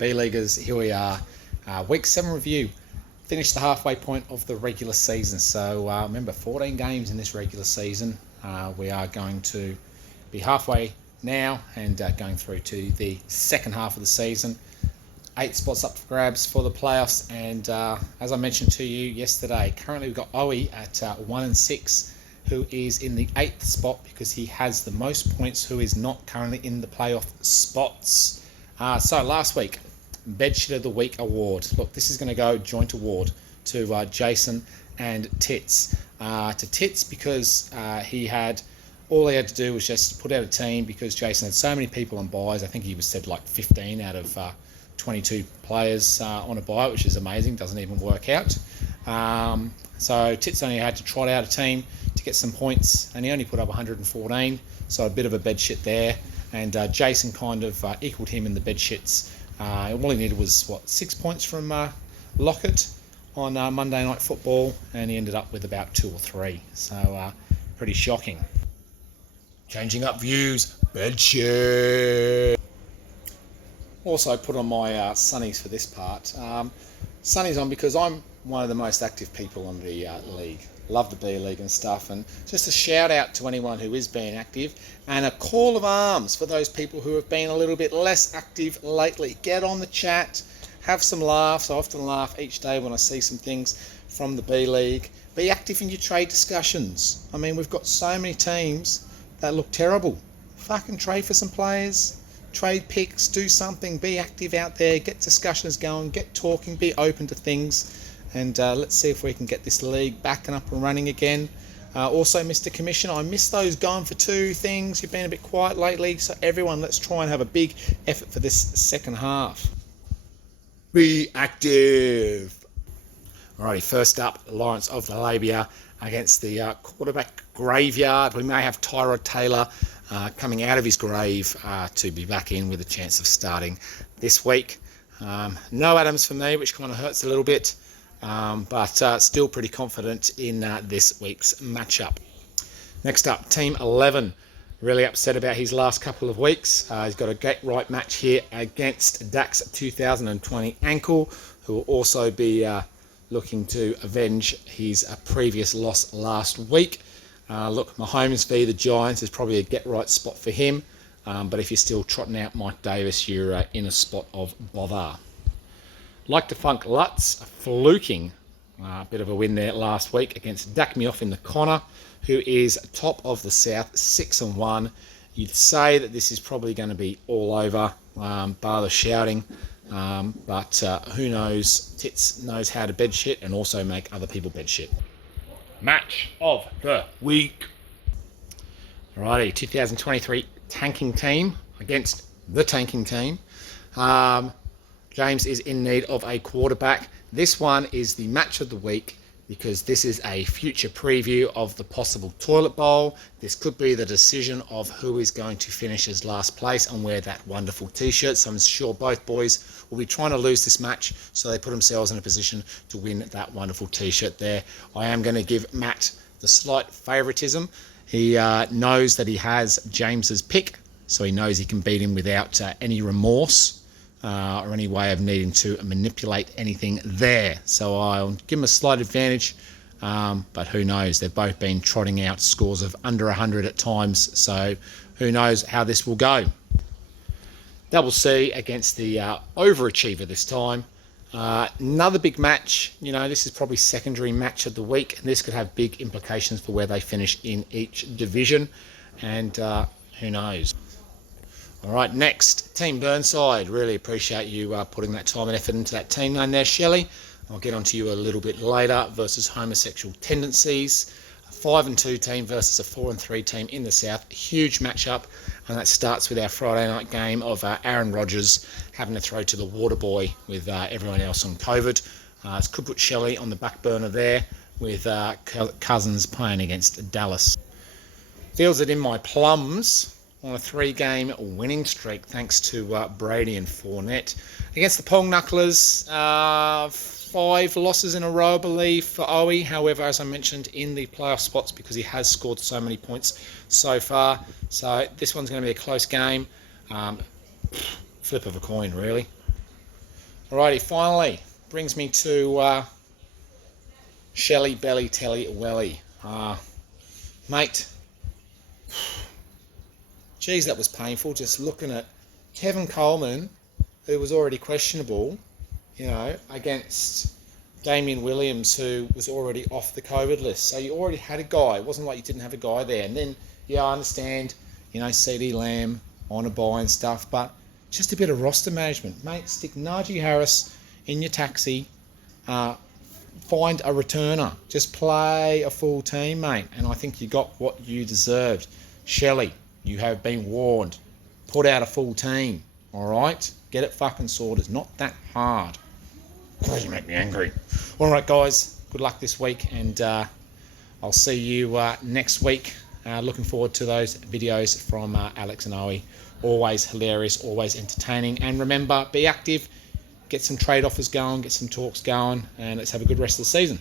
B-Leaguers, here we are. Week 7 review. Finished the halfway point of the regular season. So remember, 14 games in this regular season. We are going to be halfway now and going through to the second half of the season. 8 spots up for grabs for the playoffs. And as I mentioned to you yesterday, currently we've got Owie at 1-6, who is in the 8th spot because he has the most points, who is not currently in the playoff spots. So last week, Bedsheet of the Week award. Look, this is going to go joint award to Jason and Tits. To Tits because all he had to do was just put out a team because Jason had so many people on buys. I think he said like 15 out of 22 players on a buy, which is amazing. Doesn't even work out. So Tits only had to trot out a team to get some points, and he only put up 114. So a bit of a bed shit there. And Jason kind of equaled him in the bed shits. All he needed was, 6 points from Lockett on Monday Night Football, and he ended up with about 2 or 3. So pretty shocking. Changing up views, bed shit. Also put on my sunnies for this part. Sunnies on because I'm one of the most active people on the league. Love the B League and stuff, and just a shout out to anyone who is being active, and a call of arms for those people who have been a little bit less active lately. Get on the chat, have some laughs. I often laugh each day when I see some things from the B League. Be active in your trade discussions. I mean, we've got so many teams that look terrible. Fucking trade for some players, trade picks, do something, be active out there, get discussions going, get talking, be open to things. And let's see if we can get this league back and up and running again. Also, Mr. Commissioner, I miss those going for 2 things. You've been a bit quiet lately. So everyone, let's try and have a big effort for this second half. Be active. Alrighty, first up, Lawrence of the Labia against the quarterback graveyard. We may have Tyrod Taylor coming out of his grave to be back in with a chance of starting this week. No Adams for me, which kind of hurts a little bit. But still pretty confident in this week's matchup. Next up, Team 11. Really upset about his last couple of weeks. He's got a get-right match here against Dax 2020 Ankle, who will also be looking to avenge his previous loss last week. Look, Mahomes v the Giants is probably a get-right spot for him. But if you're still trotting out Mike Davis, you're in a spot of bother. Like to Funk Lutz, fluking a bit of a win there last week against Dack Me Off in the Connor, who is top of the South, 6-1. You'd say that this is probably going to be all over, bar the shouting, but who knows? Tits knows how to bed shit and also make other people bed shit. Match of the week. Alrighty, 2023 tanking team against the tanking team. James is in need of a quarterback. This one is the match of the week because this is a future preview of the possible toilet bowl. This could be the decision of who is going to finish as last place and wear that wonderful t-shirt. So I'm sure both boys will be trying to lose this match so they put themselves in a position to win that wonderful t-shirt there. I am going to give Matt the slight favoritism. He knows that he has James's pick, so he knows he can beat him without any remorse. Or any way of needing to manipulate anything there. So I'll give them a slight advantage, but who knows? They've both been trotting out scores of under 100 at times, so who knows how this will go. Double C against the overachiever this time. Another big match. You know, this is probably secondary match of the week, and this could have big implications for where they finish in each division, and who knows? All right, next, Team Burnside. Really appreciate you putting that time and effort into that team name there, Shelley. I'll get onto you a little bit later. Versus Homosexual Tendencies. A 5-2 team versus a 4-3 team in the South. Huge matchup, and that starts with our Friday night game of Aaron Rodgers having to throw to the water boy with everyone else on COVID. This could put Shelley on the back burner there with Cousins playing against Dallas. Feels it in my plums on a 3-game winning streak thanks to Brady and Fournette. Against the Pong Knucklers, 5 losses in a row, I believe, for Owie. However, as I mentioned, in the playoff spots because he has scored so many points so far. So this one's going to be a close game. Flip of a coin, really. Alrighty, finally brings me to Shelley Belly Telly Welly. Mate, geez, that was painful just looking at Kevin Coleman, who was already questionable, against Damien Williams, who was already off the COVID list. So you already had a guy. It wasn't like you didn't have a guy there. And then, I understand, CD Lamb on a bye and stuff, but just a bit of roster management. Mate, stick Najee Harris in your taxi. Find a returner. Just play a full team, mate. And I think you got what you deserved. Shelley, you have been warned. Put out a full team. All right? Get it fucking sorted. It's not that hard. God, you make me angry. All right, guys. Good luck this week. And I'll see you next week. Looking forward to those videos from Alex and Owie. Always hilarious, always entertaining. And remember, be active. Get some trade offers going, get some talks going, and let's have a good rest of the season.